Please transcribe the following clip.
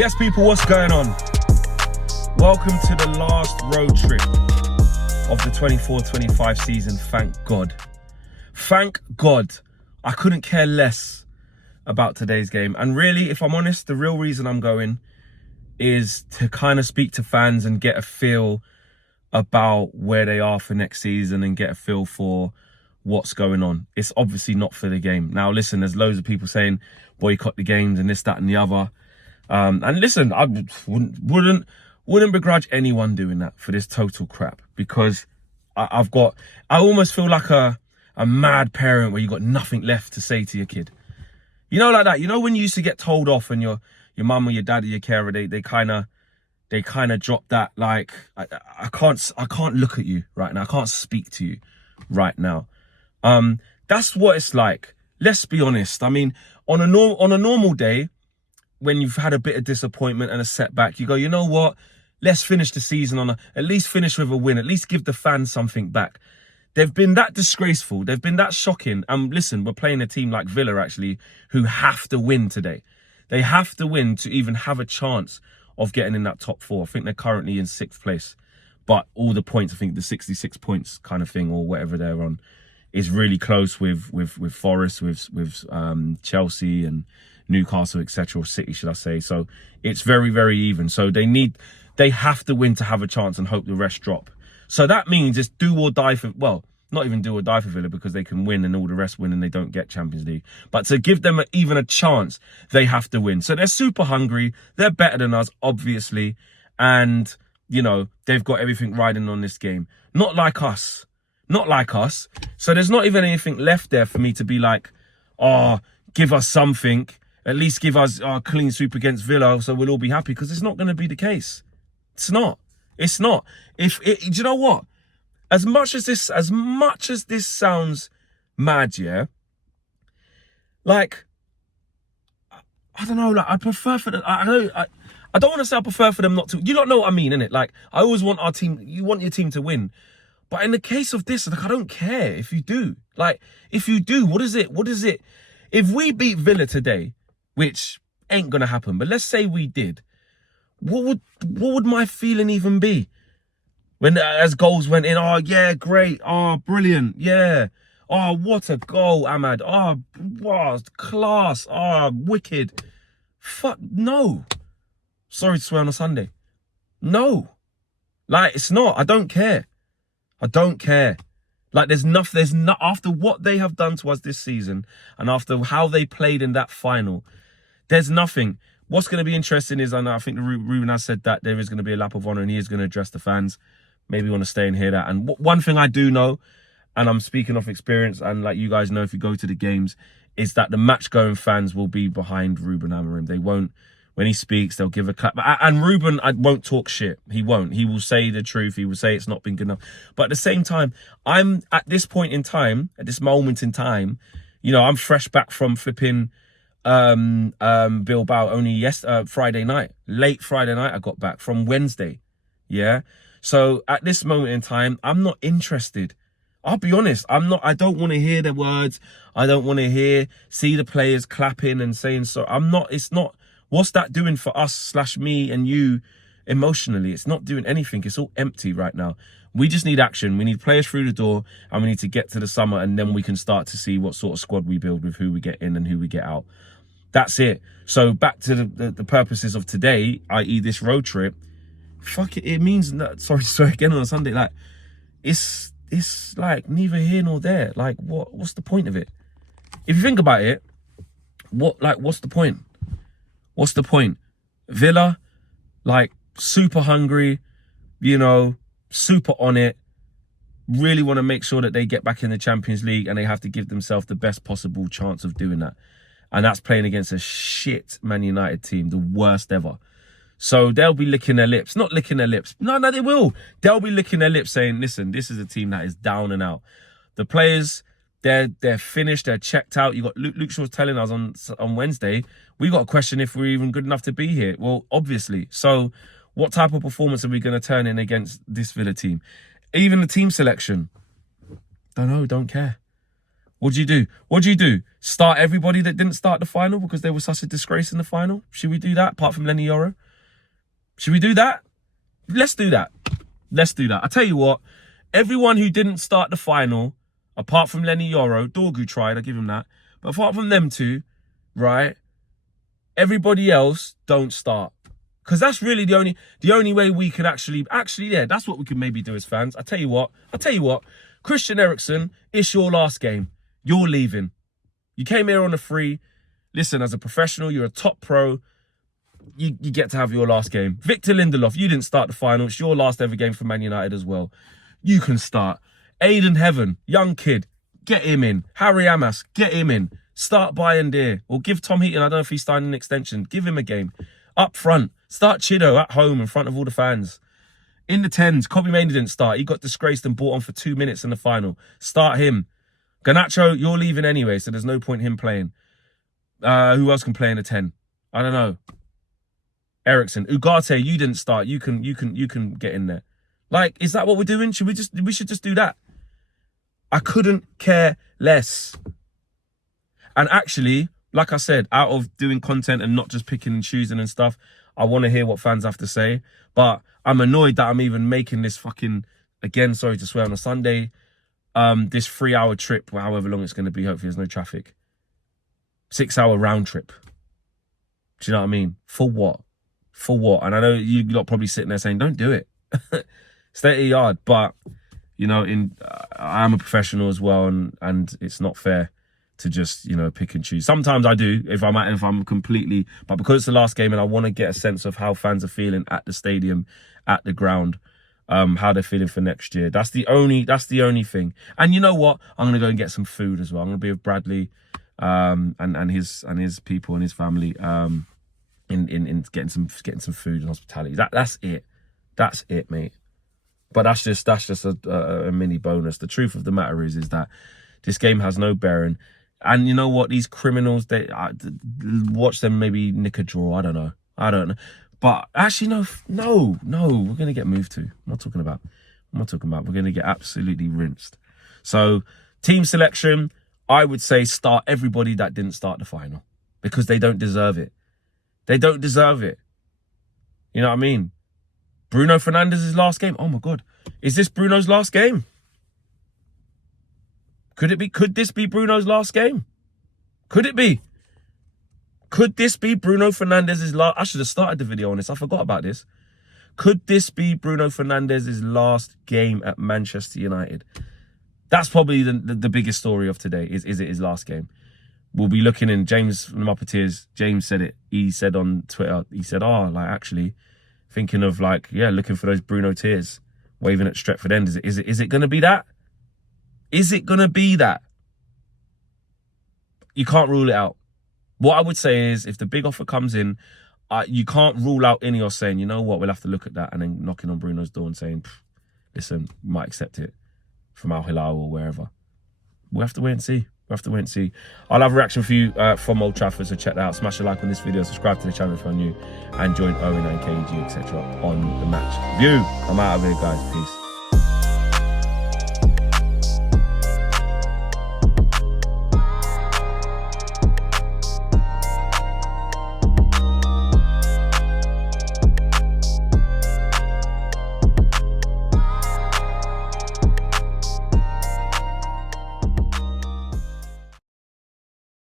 Yes, people, what's going on? Welcome to the last road trip of the 24-25 season, thank God. Thank God. I couldn't care less about today's game. And really, if I'm honest, the real reason I'm going is to kind of speak to fans and get a feel about where they are for next season and get a feel for what's going on. It's obviously not for the game. Now, listen, there's loads of people saying boycott the games and this, that, and the other. And listen, I wouldn't begrudge anyone doing that for this total crap, because I almost feel like a mad parent where you got nothing left to say to your kid. You know, like that. You know when you used to get told off and your mum or your dad or your carer, they kind of drop that, like, I can't look at you right now. I can't speak to you right now. That's what it's like. Let's be honest. I mean, on a normal day, when you've had a bit of disappointment and a setback, you go, you know what? Let's finish the season at least finish with a win. At least give the fans something back. They've been that disgraceful. They've been that shocking. Listen, we're playing a team like Villa, actually, who have to win today. They have to win to even have a chance of getting in that top four. I think they're currently in 6th place. But all the points, I think the 66 points kind of thing, or whatever they're on, is really close with Forest, with Chelsea and Newcastle, etc., or City, should I say. So it's very, very even. So they have to win to have a chance and hope the rest drop. So that means it's do or die for, well, not even do or die for Villa, because they can win and all the rest win and they don't get Champions League. But to give them even a chance, they have to win. So they're super hungry. They're better than us, obviously. And, you know, they've got everything riding on this game. Not like us. Not like us. So there's not even anything left there for me to be like, oh, give us something. At least give us our clean sweep against Villa so we'll all be happy, because it's not going to be the case. It's not. It's not. Do you know what? As much as this sounds mad, yeah, like, I don't know, like, I prefer for them, I don't want to say I prefer for them not to, you don't know what I mean, innit? Like, I always want our team, you want your team to win. But in the case of this, like, I don't care if you do. Like, if you do, what is it? If we beat Villa today, which ain't gonna happen, but let's say we did, what would my feeling even be? When as goals went in, oh yeah, great, oh brilliant, yeah, oh what a goal, Ahmad, oh wow, class, oh wicked. Fuck no. Sorry to swear on a Sunday. No. Like, it's not. I don't care. I don't care. Like, there's not, after what they have done to us this season and after how they played in that final, there's nothing. What's going to be interesting is, and I think Ruben has said that there is going to be a lap of honour and he is going to address the fans. Maybe you want to stay and hear that. And one thing I do know, and I'm speaking of experience, and like you guys know if you go to the games, is that the match-going fans will be behind Ruben Amorim. They won't, when he speaks, they'll give a clap. And Ruben won't talk shit. He won't. He will say the truth. He will say it's not been good enough. But at the same time, I'm at this point in time, at this moment in time, you know, I'm fresh back from flipping Bilbao only Friday night. Late Friday night I got back from Wednesday. Yeah. So at this moment in time, I'm not interested. I'll be honest. I don't want to hear the words. I don't want to see the players clapping and saying so. It's not. What's that doing for us / me and you emotionally? It's not doing anything. It's all empty right now. We just need action. We need players through the door, and we need to get to the summer, and then we can start to see what sort of squad we build with who we get in and who we get out. That's it. So back to the purposes of today, i.e. this road trip. Fuck it. It means that, sorry again on a Sunday. Like, it's like neither here nor there. Like, what's the point of it? If you think about it, what's the point? What's the point? Villa, like, super hungry, you know, super on it, really want to make sure that they get back in the Champions League, and they have to give themselves the best possible chance of doing that. And that's playing against a shit Man United team, the worst ever. So they'll be licking their lips. Not licking their lips. No, they will. They'll be licking their lips saying, listen, this is a team that is down and out. The players, they're finished, they're checked out. You got Luke Shaw telling us on Wednesday, we got a question if we're even good enough to be here. Well, obviously. So what type of performance are we going to turn in against this Villa team? Even the team selection. Don't know, don't care. What do you do? What do you do? Start everybody that didn't start the final because they were such a disgrace in the final? Should we do that, apart from Lenny Yoro? Should we do that? Let's do that. Let's do that. I tell you what, everyone who didn't start the final, apart from Lenny Yoro, Dorgu tried, I give him that. But apart from them two, right, everybody else don't start. Because that's really the only way we can actually, yeah, that's what we can maybe do as fans. I tell you what, Christian Eriksen, it's your last game. You're leaving. You came here on a free. Listen, as a professional, you're a top pro. You get to have your last game. Victor Lindelof, you didn't start the final. It's your last ever game for Man United as well. You can start. Aiden Heaven, young kid, get him in. Harry Amas, get him in. Start Bayern Deer. Or give Tom Heaton, I don't know if he's signed an extension. Give him a game. Up front, start Chido at home in front of all the fans. In the 10s, Kobe Mainoo didn't start. He got disgraced and brought on for 2 minutes in the final. Start him. Garnacho, you're leaving anyway, so there's no point him playing. Who else can play in the 10? I don't know. Eriksen. Ugarte, you didn't start. You can get in there. Like, is that what we're doing? We should just do that. I couldn't care less. And actually, like I said, out of doing content and not just picking and choosing and stuff, I want to hear what fans have to say. But I'm annoyed that I'm even making this fucking, again, sorry to swear, on a Sunday, this 3-hour trip, however long it's going to be. Hopefully there's no traffic. 6-hour round trip. Do you know what I mean? For what? For what? And I know you lot probably sitting there saying, don't do it. Stay at your yard. But, you know, I am a professional as well, and it's not fair to just, you know, pick and choose. Sometimes I do, if I'm completely, but because it's the last game and I want to get a sense of how fans are feeling at the stadium, at the ground, how they're feeling for next year. That's the only thing. And you know what? I'm gonna go and get some food as well. I'm gonna be with Bradley, and his people and his family, in getting some food and hospitality. That's it, mate. But that's just a mini bonus. The truth of the matter is that this game has no bearing. And you know what? These criminals, they watch them maybe nick a draw. I don't know. But actually, no. We're going to get moved to. I'm not talking about. We're going to get absolutely rinsed. So, team selection, I would say start everybody that didn't start the final. Because they don't deserve it. They don't deserve it. You know what I mean? Bruno Fernandez's last game. Oh my God. Is this Bruno's last game? Could this be Bruno's last game? Could it be? Could this be Bruno Fernandez's last? I should have started the video on this. I forgot about this. Could this be Bruno Fernandez's last game at Manchester United? That's probably the biggest story of today. Is it his last game? We'll be looking in. James from the Muppeteers, James said it. He said on Twitter, he said, actually, thinking of looking for those Bruno tears waving at Stretford End. Is it going to be that? Is it going to be that? You can't rule it out. What I would say is, if the big offer comes in, you can't rule out Ineos saying, you know what, we'll have to look at that, and then knocking on Bruno's door and saying, listen, we might accept it from Al Hilal or wherever. We'll have to wait and see. I'll have a reaction for you from Old Trafford, so check that out. Smash a like on this video, subscribe to the channel if you're new, and join OWEN and KG, etc. on the match view. I'm out of here, guys. Peace.